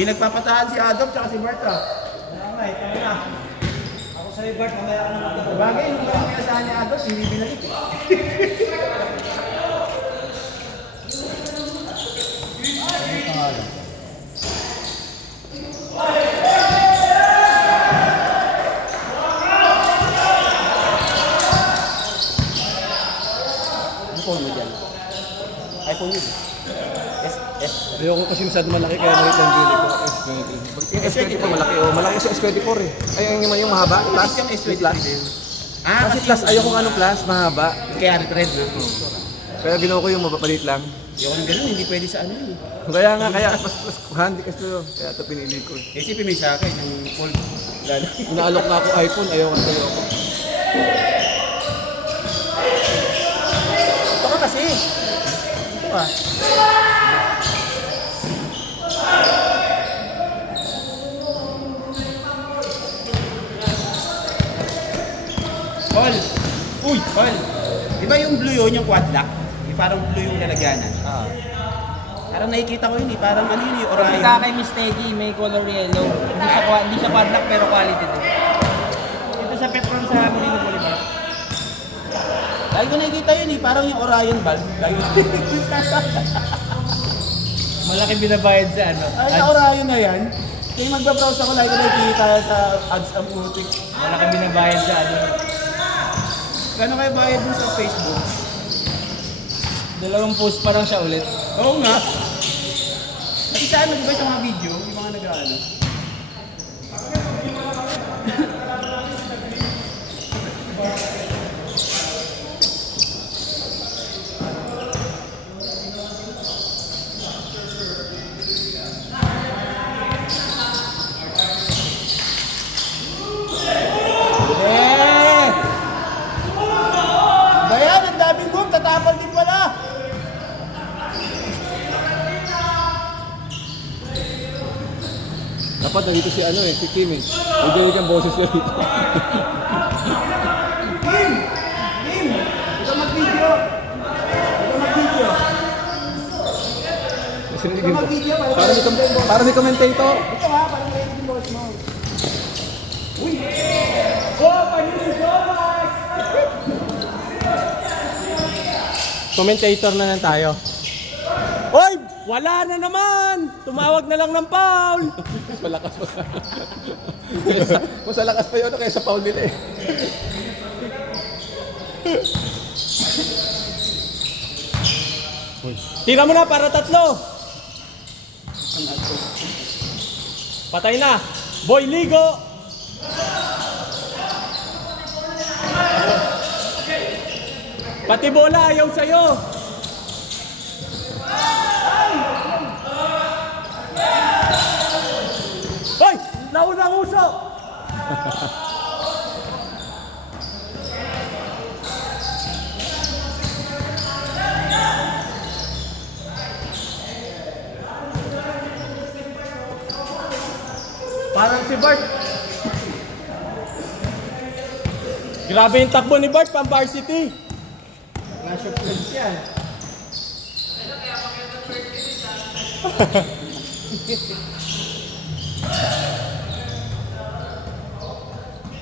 Hindi nagpapatahan si Adam tsaka si Bart ah. Ako sa'yo Bart, mamaya ka na matito. Bagay, yung parang pinasahan ni Adam, hindi binalik. Ano phone mo dyan? iPhone yun. Ayoko kasi masyado malaki kaya nakit lang bili ko S23. Yung S24 malaki oh. Malaki sa S24 eh. Ay, yung mahaba. Plus, Yung S23 plus. Kasi plus, ayoko ng ano plus, mahaba. Kaya red na. Kaya ginawa ko yung maliit lang. Yung ganun, hindi pwede sa ano yun. Kaya nga, kaya mas handy kasi ito. Kaya ito pinili ko eh. Isipin mo sa akin, yung fold. Inaalok na ako iPhone, ayoko na ayoko. Ito ka kasi. Ito ka. Paul! Uy! Paul! Di ba yung blue yun, yung quad lock? Parang blue yung lalagyanan. Parang nakikita ko yun eh. Parang ano yun yung Orion. Kita kay Miss Teggy, may color yellow. Hindi siya quad lock pero quality din. Ito sa Petron sa Molino Boulevard. Lagi ko nakikita yun eh. Parang yung Orion bulb. Malaki binabayad sa ano. Ay, sa Orion na yan. Kaya magbabrowse ako, lagi ko nakikita sa ads ang putik. Malaki binabayad sa ano. Gano'n kayo bayad mo sa Facebook? 2 post pa lang siya ulit. Oo nga. At isa ano, di ba sa mga video, yung mga nag-ano? Bayan, ang daming group, tatapal din pala. Dapat nandito si ano eh, si Kim eh. May dinig ang boses niya dito. Kim! Kim! Ito mag-video! Ito mag-video! Ito mag-video Para si commentator. Ito ha, parang may yung boss mo. Uy! Oh, panis si Thomas! Commentator na lang tayo. Hoy! Wala na naman! Tumawag na lang ng foul! Malakas pa. Mas malakas pa yun kaysa foul nila eh. Tira mo na para 3. Patay na. Boy Ligo. Pati bola ayaw sa'yo. Hoy! Naunang uso! Parang si Bart. Grabe yung takbo ni Bart, pang varsity. Nasa plans yan.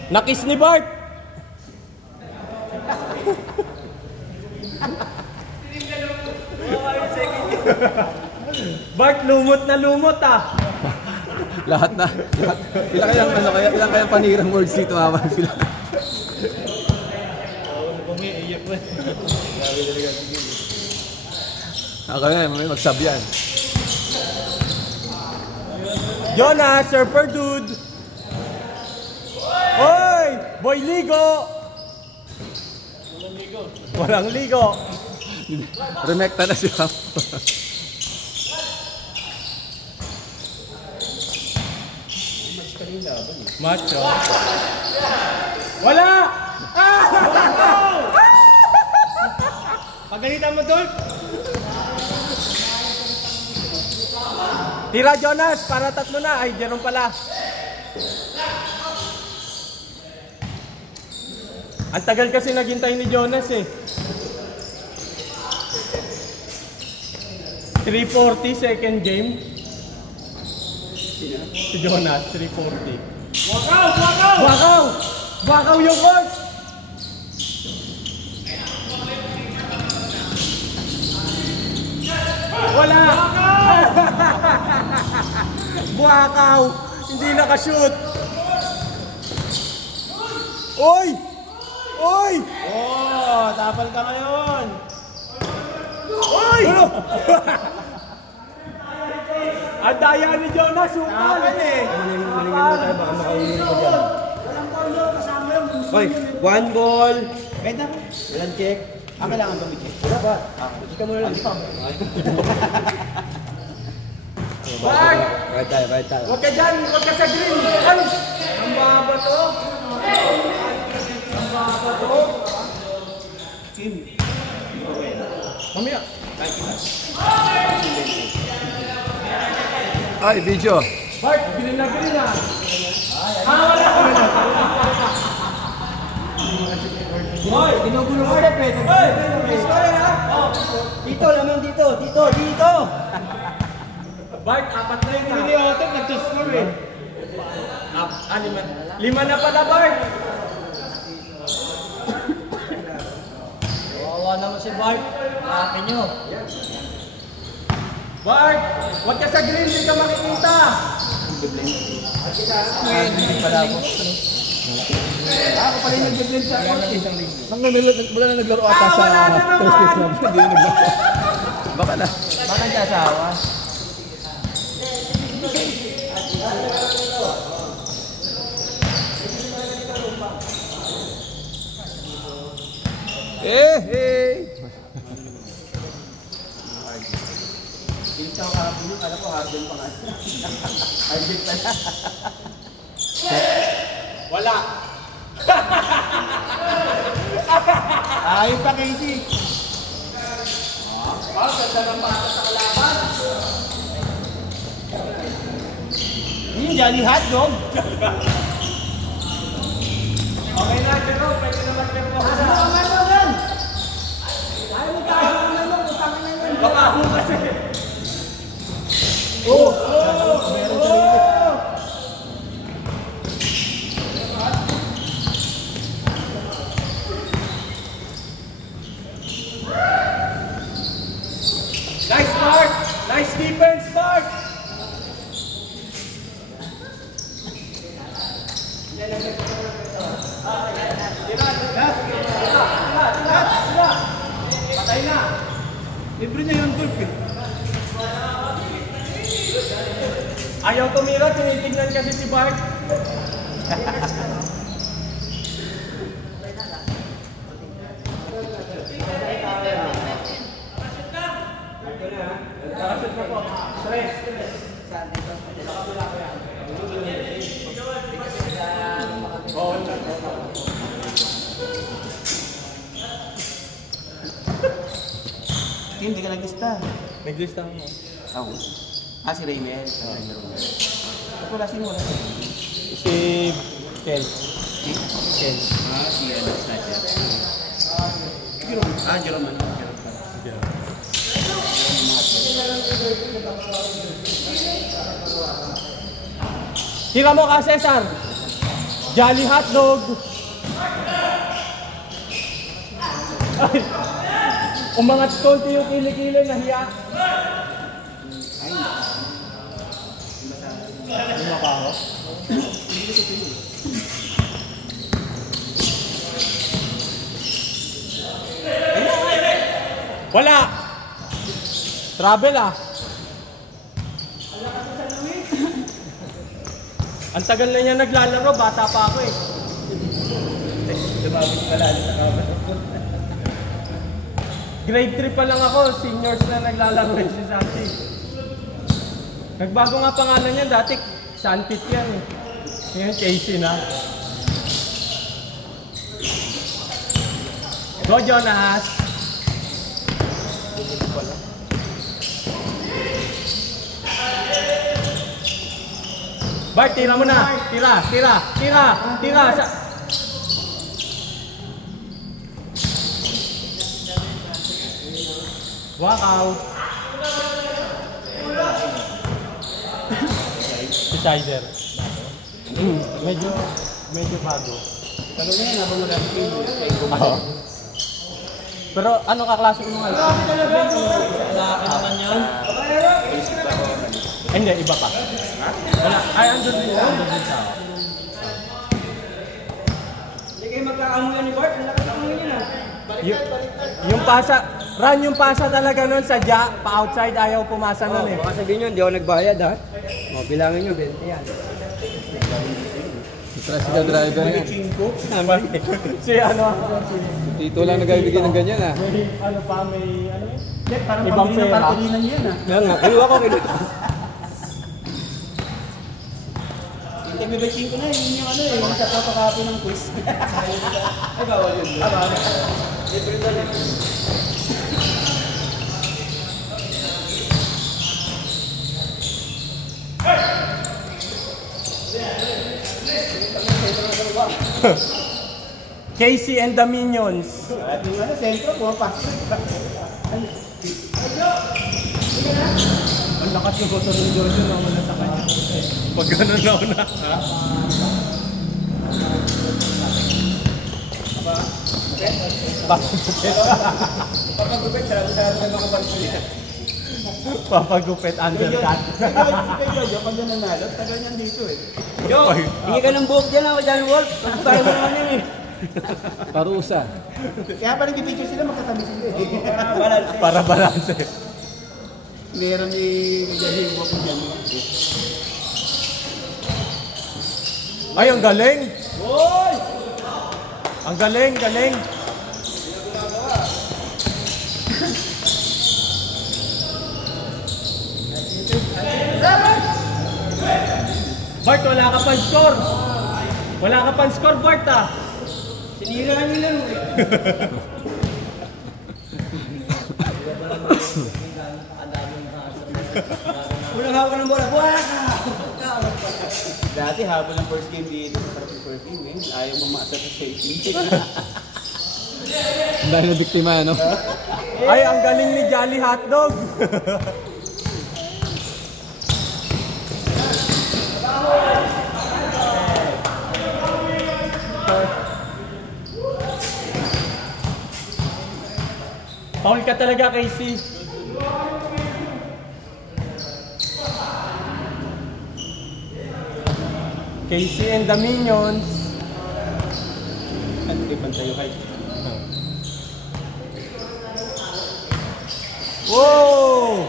Nakis ni Bart. Bart, lumot na lumot ah. Lahat na. Ilang kayang panirang words dito awan sila. Ako na, may magsabyan. Jonas, Surfer Dude. Hoy! Boy Ligo! Walang ligo. Remekta na siya. Macho. Wala! Pagalitan mo, Dolph. Tira Jonas, para 3 na. Ay, Jerome pala. Ang tagal kasi naghintay ni Jonas eh. 340 second game. Si Jonas, 340. Wakaw yung court! Wala! Buakaw! Hindi nakashoot! Oy! Oy! Oh, tapal ka ngayon. Oy! Ang daya ni Jonas, sukal! Hoy, 1 ball. Kahit na. Walang check. Kailangan ba may check? Wala ba? Check ka muna lang. Bart! Right tayo. Huwag ka dyan! Huwag ka sa green! Ay! Ang baba to! Ang baba to! Kim. Mamaya! Ay, video. Bart! Green na! Wala! Hoy, ginugulo mo na, Pedro. Hoy, score ha? Dito, lamang dito. Bart, 4 na yun na. Hindi ako nag-score eh. 5 na pala, Bart! Kawawa naman si Bart. Akin nyo. Bart! Huwag ka sa green! Hindi ka makikita! Hindi pala ako. Ako pala yung nag-blend sa ako. Wala na naglaro ata sa wala na naman! Thursday club. Hindi na naglaro. Baka na. Baka nagkasawa. Pinsa ko kahapon yun. Alam ko, Harden pa nga. Harden pala. Wala! Ayun pa, Casey. Ganda ng bata sa kalaban! Yung Jolly Hotdog. Okay na, Jerome. Pwede na mag-jerome. Ayaw mo tayo sa mga nung utangin na yun. Baka ako kasi. Nice Mark! Nice defense, Mark! Patay na! Libre na yung golf eh. Ayaw tumira, tinitignan kasi si Bart. Kim, hindi ka nag-lista. Naglista mo. Ako. Si Raymel. Ba't wala sino? Wala Si Ken. Ken. Si ano, snatcher. Jerome. Jerome. Tira mo ka, Cesar. Jolly Hotdog. Ay. Umangat konti yung kilikili, nahiya. Ano pa ako? Wala! Travel ah! Ang tagal na niya naglalaro, bata pa ako eh. Lumabit pala sa camera. Grade 3 pa lang ako, seniors na naglalaro eh si Santi. Nagbago nga pangalan niya, dati Santit yan eh. Ngayon, Casey na. Go, Jonas! Bart, tira mo na! Tira! Walk out! Decider. Medyo bago. Tagal na yan, habang marami kayo. Pero ano kaklase mo nga? Hindi, iba pa. Wala. Ay, andun din siya. Hindi kayo magkakamulan ni Bart. Ang lakas ang yun ah. Yung pasa, yung pasa talaga nun sa pa-outside ayaw pumasa nun eh. Baka sabihin nyo, hindi ako nagbayad ha. O, bilangin nyo, 20 yan. Tricycle driver yan. Si ano? Tito lang nagabigay ng ganyan ah. May ano pa, may ano yun? Parang Ibang pambili ng pera. patulinan yan ah. Yan nga, iwa ko kinuha. Hindi, may batching ko na, yun yung ano eh, yung sa photocopy ng quiz. Ay, bawal yun. Libre na lang. Casey and the Minions. At yung ano, sentro, pumapasok. Ang lakas ng goto ng Jojo na wala sa kanya. Pag gano'n na una. Papagupit, sarap-sarap na mga bansulit. Papagupit undercut. Si Jojo, pag nanalo, tagal niyan dito eh. Yo, hingi ka ng buhok dyan ako, John Wolf. Pagpapay mo naman yan eh. Parusa. Kaya pa nag-picture sila, magkatabi sila eh. Para balance. Meron ni Jahil mo kung dyan. Ay, ang galing! Ang galing, galing! Bart, wala ka pang score! Wala ka pang score, Bart ah! Sinira nyo lang eh. Unang hawak ng bola, buha ka! Dati habol ng first game dito, masarap yung first game eh. Ayaw mamasa sa safety. Dahil na biktima, no? Ay, ang galing ni Jolly Hotdog! Paul ka talaga, Casey. Casey and the Minions. At tripan tayo kay. Wow!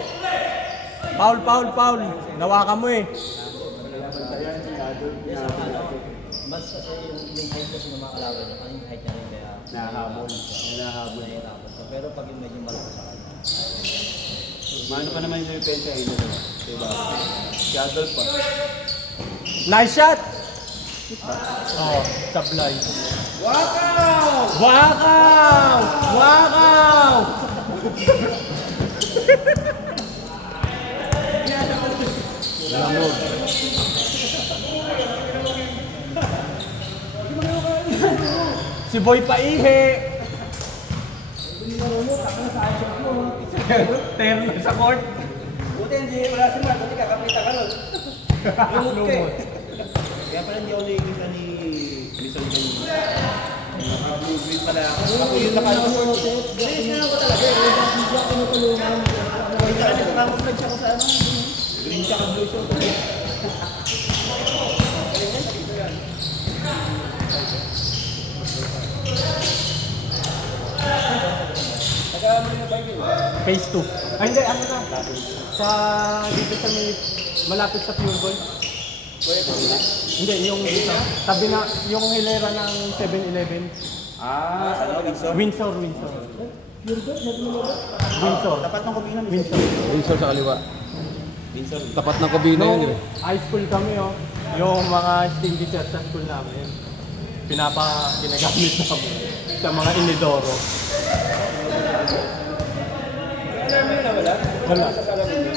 Paul, Paul, Paul. Nawakan mo eh. Mas kasi yung height kasi ng mga kalaban niya, yung height niya rin kaya Nahabol. nahihirapan siya. Pero pag yung medyo malakas sa kanya. Mano pa naman yung depensa yun. Diba? Shadow pa. Nice shot! Oh, sablay. Wakaw! Wakaw! Wakaw! Si Boy Paihe. Terno sa court. Buti hindi wala si Mark, hindi kakapita ka nun. Lumot ka eh. Kaya pala hindi ako nakikita ni Lison kanina. Naka-blue-green pala ako. Ako yung nakalabas. Bilis na ako talaga. Hindi ako tinutulungan. Hindi ka nito nakamulag siya ko sa ano. Green siya ka-blue siya. Phase 2. Ay, hindi. Ano na? Sa dito sa may malapit sa Pure Gold. Hindi, yung dito. Tabi na, yung hilera ng 7-Eleven. Ano? Windsor? Windsor, Windsor. Windsor. Tapat ng kubinan. Windsor. Windsor sa kaliwa. Tapat ng kabina yun eh. High school kami yung mga stingy chair sa school namin. Ginagamit namin sa mga inidoro. Alam mo na wala? Wala.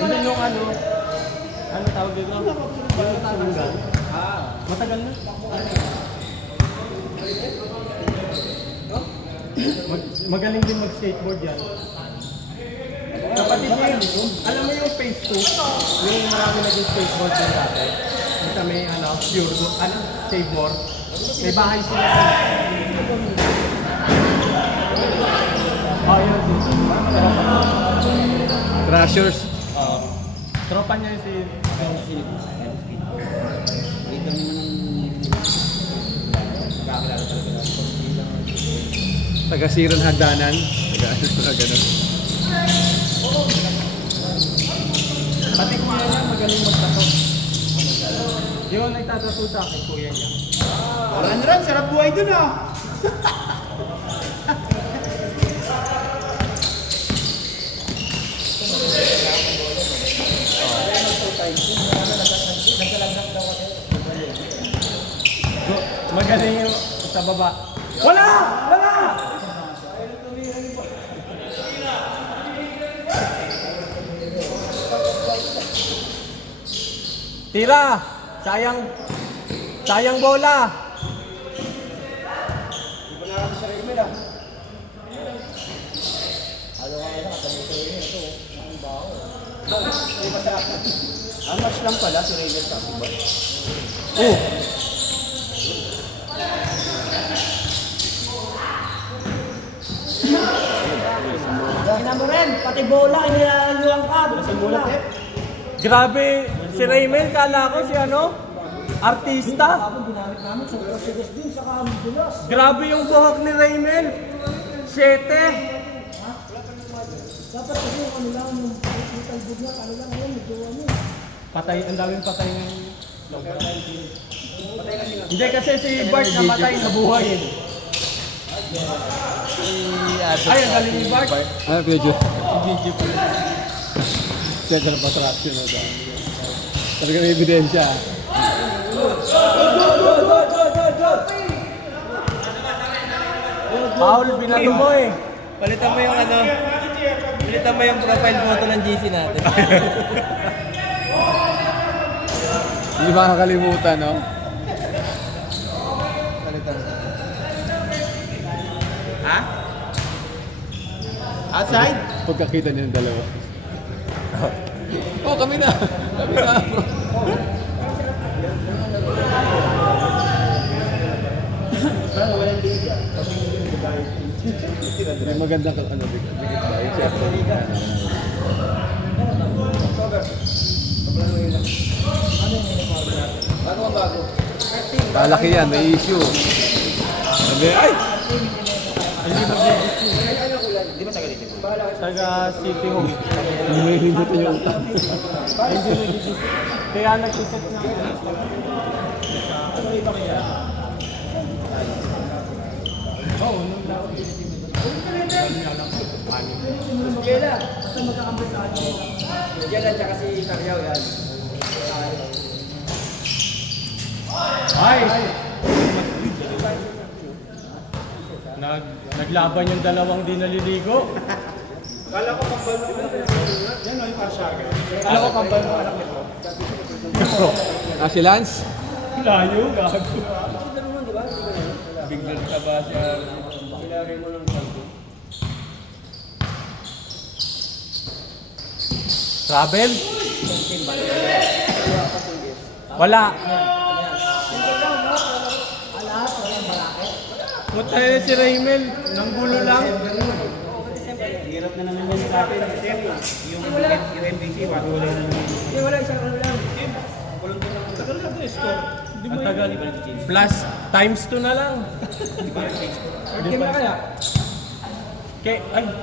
Hindi yung ano tawag dito? Yung tanggal. Matagal na. Magaling din mag-skateboard yan. Kapatid niya yun. Alam mo yung phase 2? Yung marami naging skateboard din dati. Yung kami, pure, save more. May bahay sila. Yun. Thrashers. Tropa niya si Taga-Siron Hagdanan. Ganun. pati kuya niya magaling magtato. Yung nagtatato sa akin, kuya niya. Ran, sarap buhay dun Magaling yung sa baba. Wala! Wala! Tira! Sayang bola! Ang match lang pala si Ranger sa Akiba. Ina mo rin, pati bola, inilaluan ka. Grabe, si Raymel, kala ko si artista. Ginamit namin sa Portuguese din, saka ambulas. Grabe yung buhok ni Raymel. 7. Dapat kasi yung lang, yung talbog na, lang ngayon, medyo Patay, ang daming patay ng Hindi kasi si Bart namatay sa buhay. Ay, ang galing ni Bart. Ano, video? Video ko. Check na patraction na dyan. Talaga may ebidensya. Paul, binato mo eh. Palitan mo yung palitan mo yung profile photo ng GC natin. Hindi makakalimutan, no? Ha? Outside? Pagkakita niya ng dalawa. Kami na! Kami na! May magandang dikit ba? Kalaki yan, may issue. Sabi, ay! Di ba taga dito? Taga City Hall. Hindi may hinutin yung utang. Kaya nagsiset na. Yan at saka si Saryaw yan. Ay! Naglaban yung dalawang di naliligo. Kala ko kambal mo anak nito. Yan o yung Parshaga. Kala ko kambal mo anak nito. Si Lance? Layo, gago. Biglang ka ba siya? Ilagay mo ng kalbo. Travel? Wala. Punta na si Raymel. Nang gulo lang. Hirap na naman yung natin. Yung MBC, wala na naman. Wala isang lang. Tagal na ito, score. Ang tagal. Plus, times 2 na lang. Hindi ba kaya?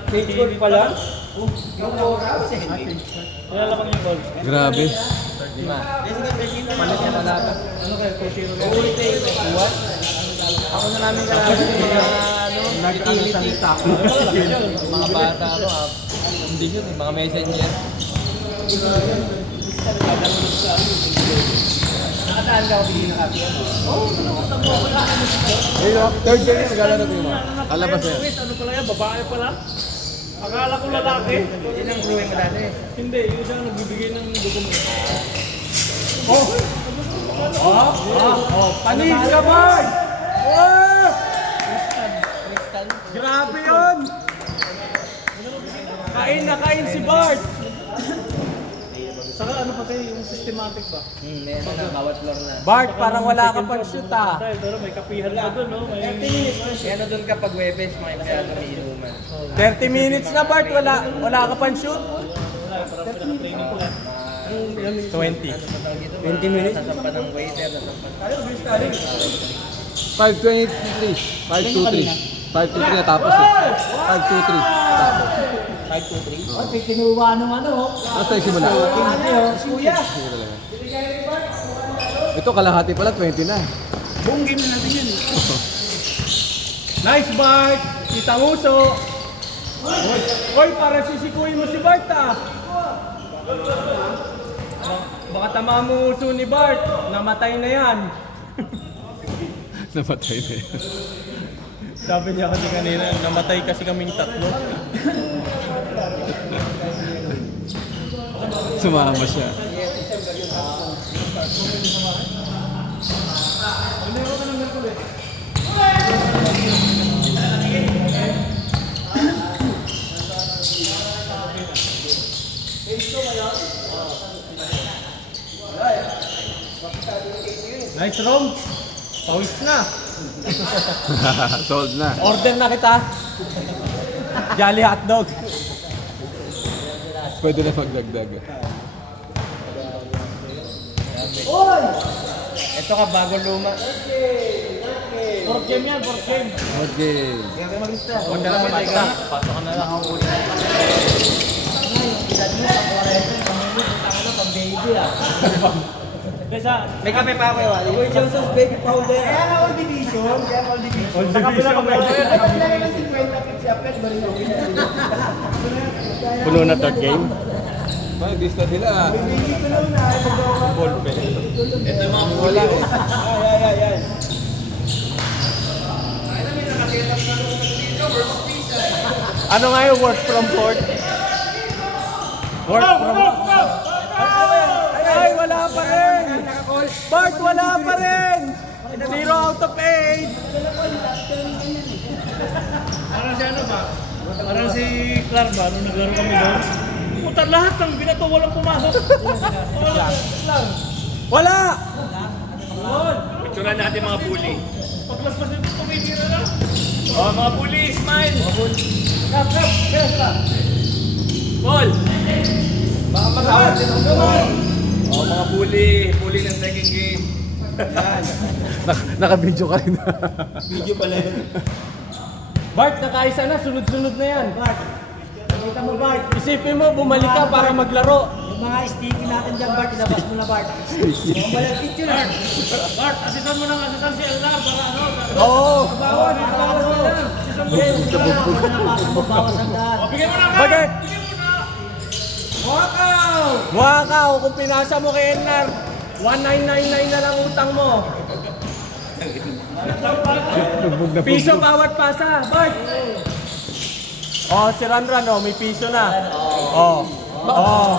Score pa lang? Yung oras, hindi. Wala lang yung goals. Grabe. Palit niya malata. Ano kaya? 2-0 What? Ako na namin kalahati mga Nag-salita ko. mga bata, condition, mga messenger. Nakataan ka ako bigyan ng copy. Third game yan, naglalaro ko yung mga. Kalabas na yan. Ano pala yan? Babae pala? Akala ko lalaki. Yun ang brewing mo dati. Hindi, yun siya nagbibigay ng dokumento. Panis ka, Bart! Oh! Crystal. Grabe yun! Kain na kain si Bart! Saka ano pati, yung systematic ba? Meron na, bawat floor na. Bart, parang wala ka pang shoot ah. Pero may kapihan na doon, no? May... 30 minutes na siya. Ano doon kapag Webes, may empleyado may inuman. 30 minutes na Bart, wala ka pang shoot? 20. 20 minutes? Sasampan ng waiter, sasampan. 5-23. 5-2-3. 5-2-3 na tapos eh. 5-2-3. Tapos. 5-2-3? Oh, kinuha nung ano. Basta yung simula. Kuya. Ito kalahati pala, 20 na. Buong game na natin yun. Nice Bart! Kitang uso! Hoy, para sisikuin mo si Bart ah! Baka tama mo uso ni Bart, namatay na yan. Namatay na yan. Sabi niya kasi kanina, namatay kasi kaming tatlo. Sumama siya. Nice Rom! Pawis na! Sold na. Order na kita! Jolly hotdog! Pwede na magdagdag. Ito ka, bago luma. 4 game yan, 4 game. Okay. Huwag na lang mag-basta. Pasok ka na lang. Kesa, May kape pa ako yun. Boy Johnson's baby powder. Kaya na all division. Kaya all division. All division ka Dapat lang ng 50 pips yapet. Puno na third game. May dista sila. Hindi ko lang na. Ballpen. Wala eh. Ay. Ano nga yung work from port? Work from... Ay, wala pa rin! Bart, wala pa rin! 0 out of 8! parang si ano ba? Parang si Clark ba? Nung naglaro kami doon. Puta, lahat ng binato walang pumasok. Wala! Picturean natin mga bully. Paglaspas yung tumitira na. Oh, mga bully, smile! Ball! Baka matawag din ang gawin. Oh, mga bully ng second game. Naka-video ka rin. Video pala yun. Bart, nakaisa na, sunod-sunod na yan. Bart. Nakita mo Bart. Isipin mo, bumalik ka para maglaro. Yung mga sticky natin dyan Bart. Ilabas mo na Bart. Malagkit yun ah. Bart, asisan mo ng asisan si Elnar para ano? Oo! Bawas mo lang. Bawas ang daan. Bigyan mo na ka! Bagay! Bigyan mo na! Wakaw! Kung pinasa mo kay Ennar, 1999 na lang utang mo. Piso bawat pasa, Bart! Oh, si Ranran, oh, may piso na. Oh. Oh.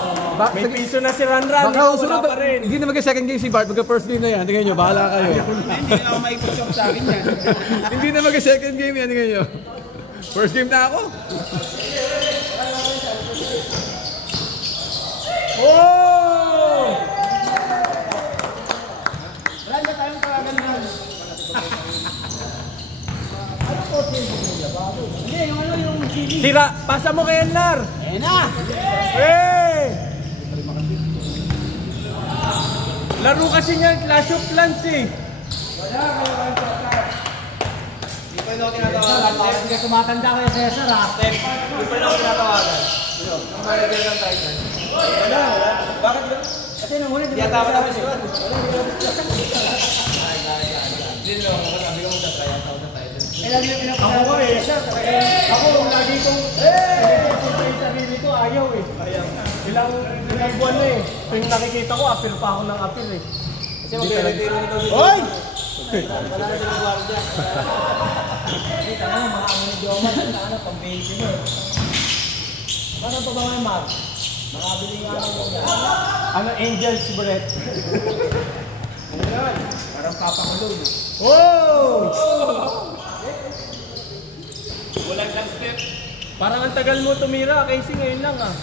May piso na si Ranran, Baka wala usunod, pa rin. hindi na mag-second game si Bart, mag-first game na yan. Tingnan nyo, bahala kayo. Hindi na ako maipusok sa akin yan. Hindi na mag-second game yan, tingnan nyo. First game na ako. Oh! Wala na tayong tawagan na. Hindi, yung ano, yung CD. Tira, pasa mo kay Ennar. Ayan na. Hey! Laro kasi niya Clash of Clans eh. Parang hindi ka tumatanda kaya Cesar ha. Bakit ba? Kasi nung huli, di ba? Yata naman si Juan. Hindi no, sabi ko mo kaya tao na tayo. Ilan yung pinapasaya Ako ko eh. Cesar. Ako lagi kong... Hey! Sa sarili ko ayaw eh. Kaya Ilang buwan na eh. Tuwing nakikita ko, appeal pa ako ng appeal eh. Kasi mag-retiro na daw dito. Hoy! Wala na silang gwardiya. Hindi, tanga na, mga amo ni Joman. Tanga na, pang-base mo. Paano pa ba ngayon, Mark? Nakabili nga naman yan. Ano, Angels Brett? Ano yan? Parang papakulong. Oh! Walang jump step. Parang ang tagal mo tumira, Casey, ngayon lang ah.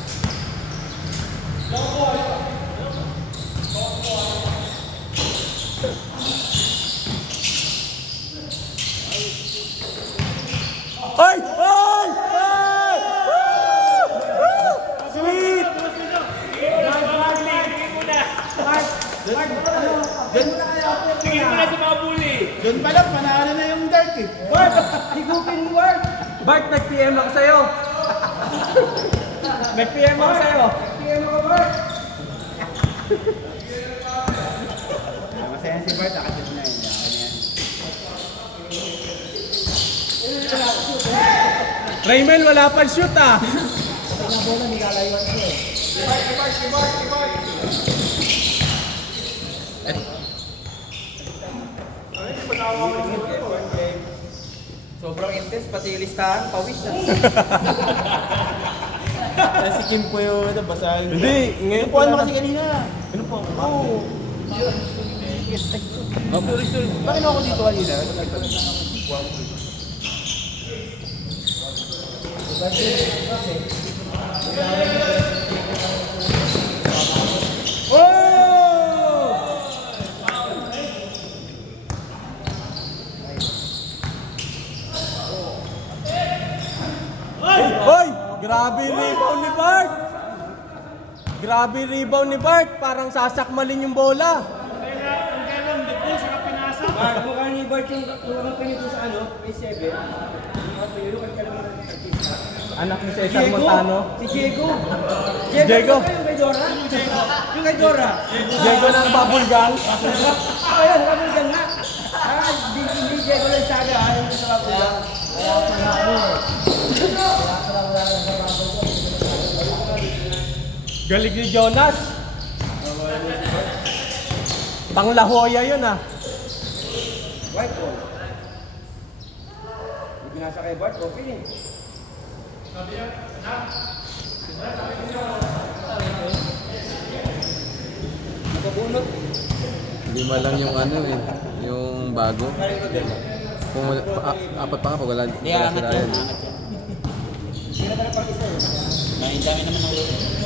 Ay! Ay! Ay! Woo! Sweet! Tingin mo na sa mga bully. Doon pa lang, panalo na yung dark eh. Bart! Higupin mo, Bart! Bart, nag-PM ako sa'yo. Nag-PM ako sa'yo. PM mo ka, Bart! Masaya si Bart, nakasip na yun. Raymel, wala pang shoot ah. Kapag na bola, hindi kalayuan ko eh. Sobrang intense, pati listahan, pawis na. Si Kim po yung basahin. Hindi, ngayon Inupuan mo kasi kanina. Ano po? Oo. Bakit ako dito kanina? Hoy! Grabe rebound ni Bart! Grabe rebound ni Bart! Parang sasakmalin yung bola. Bart, mukha ni Bart yung pinito sa ano, A7. Anak ni Cesar Montano. Si Diego. Diego. Yung kay Dora? Yung kay Dora. Diego ng bubble gang. Ayun, kabul ka nga. Hindi Diego lang sabi, ayaw ko sa bubble gang. Kaya pala ano eh. Kaya pala wala lang sa bubble gang. Galing ni Jonas. Pang La Jolla yun ah. White ball. Yung binasa kay Bart, okay eh. Nakabunot. Lima lang yung ano eh, yung bago. Kung wala, apat pa nga pag wala sila yan. Sila ka na pang isa eh.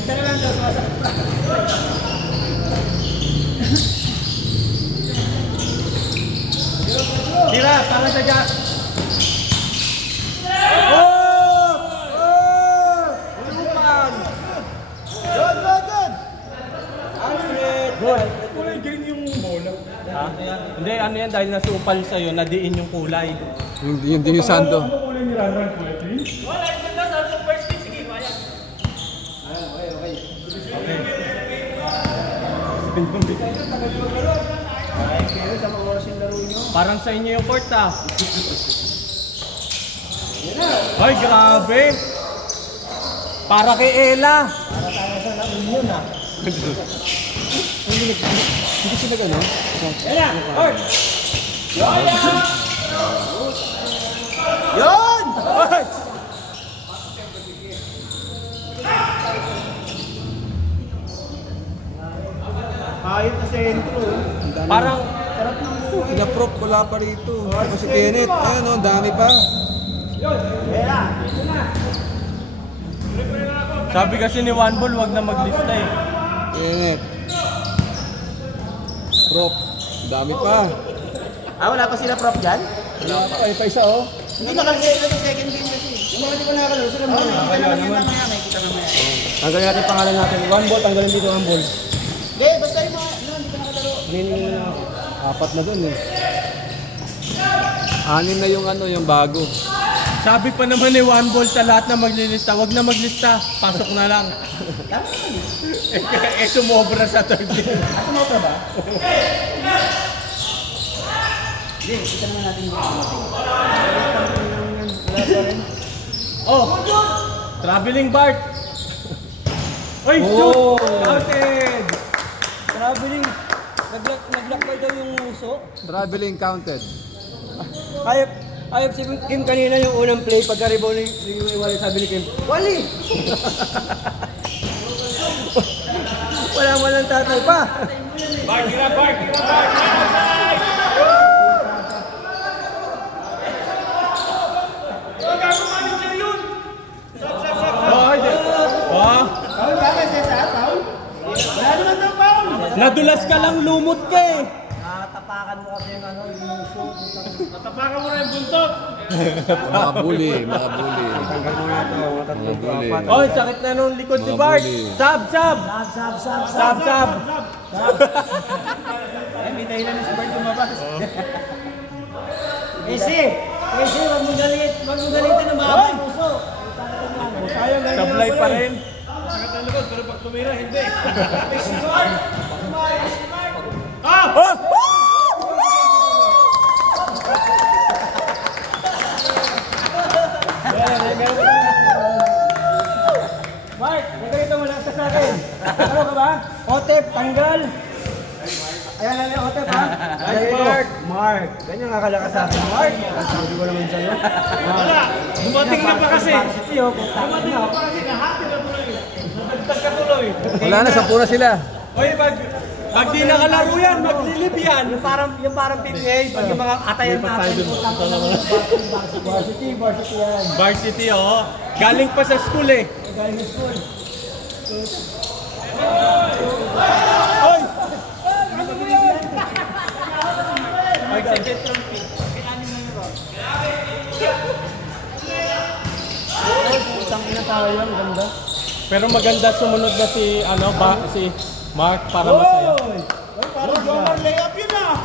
Isa na lang daw, sumasakit pa. Tira, para sa Jack. Oh! Oh! Lupan! Good! Kulay green yung bola. Ha? Hindi, ano yan, dahil nasupal sa'yo, nadiin yung kulay. Yung Dino Sando. Ano kulay ni Ranran? Kulay green? Ay, pero sa mga oras yung laro nyo. Parang sa inyo yung court ah. Ay, grabe! Para kay Ella! Para tayo sa na-union ah. Hindi sila gano'n? Yan na! Bart! Yun! Ay! Ayot sa sentro. Parang, Sila prop, wala pa rito. Ako si Kenneth, ayan o, dami pa. sabi kasi ni One Ball, wag na maglista eh. Kenneth. Prop, dami pa. Ah, wala pa sila prop dyan? Wala pa, ay pa isa oh. Hindi nakalagay ito sa second game kasi. Yung mga di ko nakalaro, sila mo. Makikita naman yan mamaya, makikita mamaya. Tanggalin natin pangalan natin. One ball, tanggalin dito one ball. Hindi, basta yung mga, no, hindi ko nakalaro. Apat na dun eh. Anim na yung ano, yung bago. Sabi pa naman ni One Ball sa lahat na maglilista, wag na maglista, pasok na lang. Sumobra sa third game. Ako mo ba? Hindi, kita naman natin yung Oh! Traveling Bart! Oy, shoot! Counted! Traveling. Naglakbay daw yung uso. Traveling counted. Ayop si Kim kanina yung unang play. Pagka-rebound ni Wally, sabi ni Kim, Wally! Walang tatay pa. Bart, tira, Bart! Nadulas ka lang, lumot ka eh. Natapakan mo kasi yung yung uso. Tapakan mo na yung buntot. Mga bully. Tanggal mo na ito. Mga bully. Oh, sakit na nung likod ni Bart. Sab! Sab. Ay, may dahilan na si Bart lumabas. Kasi, wag mo galitin ng mga puso. Sablay pa rin. Sakit ang likod, pero pag tumira, hindi. Oh! Mark, ganito mo lang sa akin. Ano ka ba? Otep, tanggal. Ayan lang yung Otep ha. Mark. Ganyan nga kalakas sa akin. Mark. Sabi ko naman sa'yo. Wala, dumating na pa kasi. Varsity oh. Dumating na pa kasi, nahati na tuloy. Nagtag ka tuloy. Wala na, 10 na sila. Oy, pag di nakalaro yan, maglilib yan. Yung parang PPA, pag yung mga atayan natin. Varsity yan. Varsity, oh. Galing pa sa school eh. Galing sa school. Oy! Putang ina tayo yan, ganda. Pero maganda sumunod na si Mark para masaya. Layup yun ah.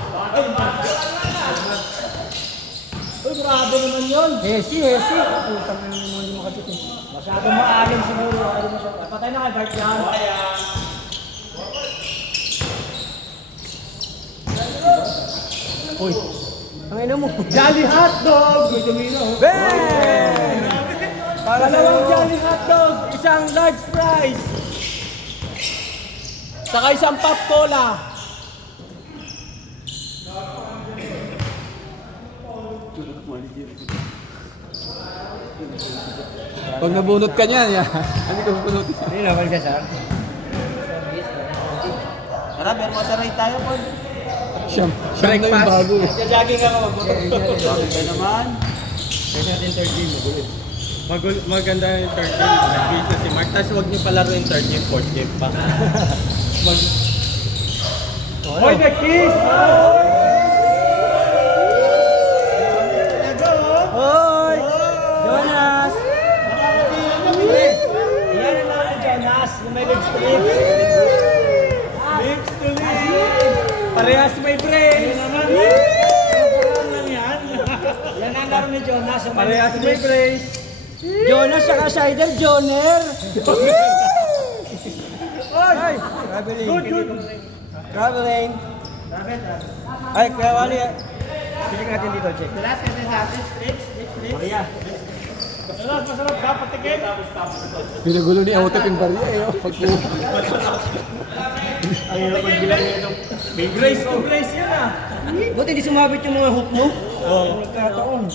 Uy, grabe naman yun. Hesi. Putang ina naman yung makachit eh. Masyado maalim siguro. Patay na kay Bart yan. Uy, ang ina mo. Jolly hotdog! Bang! Dalawang Jolly hotdog, isang large fries. Saka isang pop cola. Pag nabunot ka niyan, hindi ka bunot. Hindi naman siya, sir. Tara, pero masaray tayo, Paul. Siyam na yung bago eh. Jogging ako, Jogging ka naman. Kasi natin third game, maganda yung third game. Nag-visa si Mark. Tapos huwag niyo palaro yung third game, fourth game pa. Hoy, nag-kiss! Hoy! Jonas! Yan ang naman ni Jonas. Yung may lips to lips. Lips to lips! Parehas may brace! Yan ang laro ni Jonas. Yung Parehas may brace! Jonas saka Sider, Joner. Ay! Traveling. Traveling. Ay, kaya Wally. Piling natin dito, check. Last kasi sa atin, strips. Maria. Masarap dapat tigil. Pinagulo ni Otep yung barya eh. May brace to brace yun ah! Buti hindi sumabit yung mga hook mo. Oo. Nagkataon.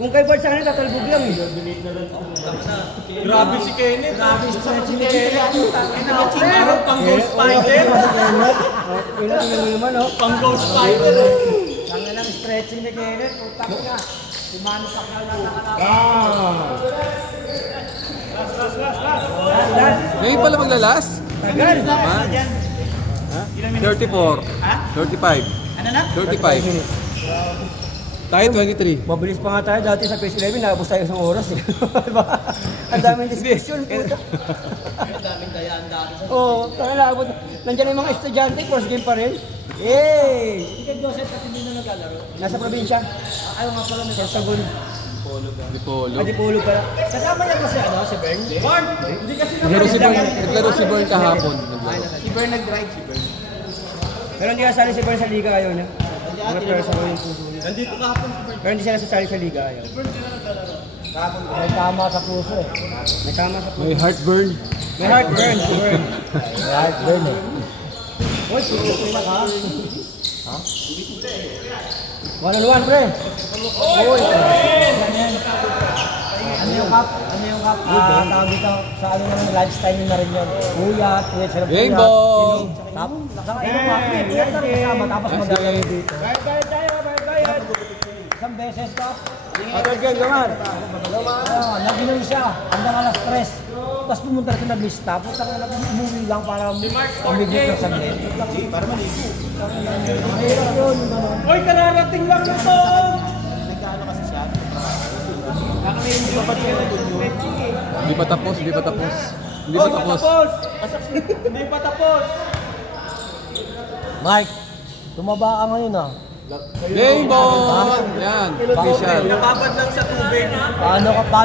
Kung kay Bart sa kanila, tatalbog lang eh. Grabe si Kenneth. Grabe si Kenneth. Pero pang Ghost Spider. Tingnan mo naman, oh. Pang Ghost Spider eh. Tanga ng stretching ni Kenneth. Utang na. Si Manu Pacquiao na nakalaban. Last. Ngayon pala maglalas? Tagal. Naman. 34. 35. Ano na? 35. Tayo 23. Mabilis pa nga tayo. Dati sa PS 11, nakapos tayo isang oras eh. Diba? Ang daming discussion. Puta. Ang daming dayaan dati. Oo. Tanga naabot. Nandiyan na yung mga estudyante. First game pa rin. Yay! Hindi ka Joseph kasi hindi na naglalaro. Nasa probinsya. Ayaw nga pala Sa Sagun. Dipolo. Adipulo pala. Kasama niya kasi si Bern? Hindi kasi Naglaro si Bern kahapon. Si Bern nag-drive, si Bern. Pero hindi kasali si Bern sa liga ayaw niya. Mga pwersa ko yung puso niya. nandito kahapon si Bert. Pero hindi siya nasasali sa liga ayaw. May tama sa puso eh. May tama sa puso. May heartburn. May heartburn. May heartburn eh. Uy, pila ka. Ha? 1-on-1, pre. Uy. Ano yung cup? Tawag dito sa ano naman, lifestyle nyo na rin yun. Puyat, sarap puyat. Game ball! Saka inom ka, puyat na rin kasama, tapos maglalaro dito. Bayad. Isang beses ka. Other game naman. Naginom siya, hanggang alas 3. Tapos pumunta rin nag-lista. Punta ka lang, umuwi lang para umigit ng saglit. Para maligo. Mahirap yun. Oy, kararating lang ito! Nagkaano kasi siya. Hindi pa tapos. Hindi pa tapos! Mike, tumaba ka ngayon ah. Game ball! Yan, official. Nakabad lang sa tubig. Ano ka pa?